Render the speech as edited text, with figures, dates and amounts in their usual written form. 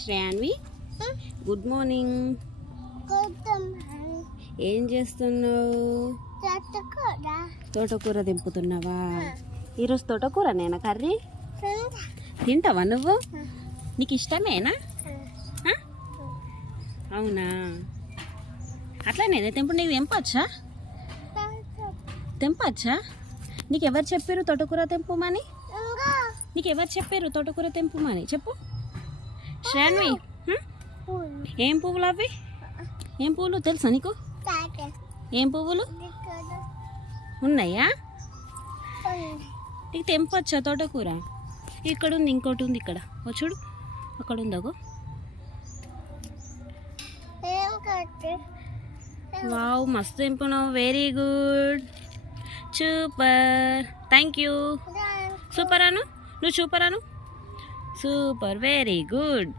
శ్రేయాన్వి, good morning. ఏం చేస్తున్నావు? తోటకూర దింపుతున్నావా? ఈరోజు తోటకూర నేనా కర్రీ? తింటావా నువ్వు? నీకు ఇష్టమేనా? అవునా? అట్లానే తెంపుడు నీకు తెంపచ్చా? నీకు ఎవరు చెప్పారు తోటకూర తెంపమని? నీకు ఎవరు చెప్పారు తోటకూర తెంపమని చెప్పు శ్రేయాన్వి. ఏం పువ్వులు అవి? ఏం పువ్వులు తెలుసా నీకు? ఏం పువ్వులు ఉన్నాయా? నీకు తెంపొచ్చా తోటకూర? ఇక్కడ ఉంది, ఇంకోటి ఉంది ఇక్కడ. ఓ చూడు, అక్కడ ఉందగో. వావ్, మస్తు తెంపున్నావు. Very good, super, thank you. Super Anu, నువ్వు super Anu. Super, very good.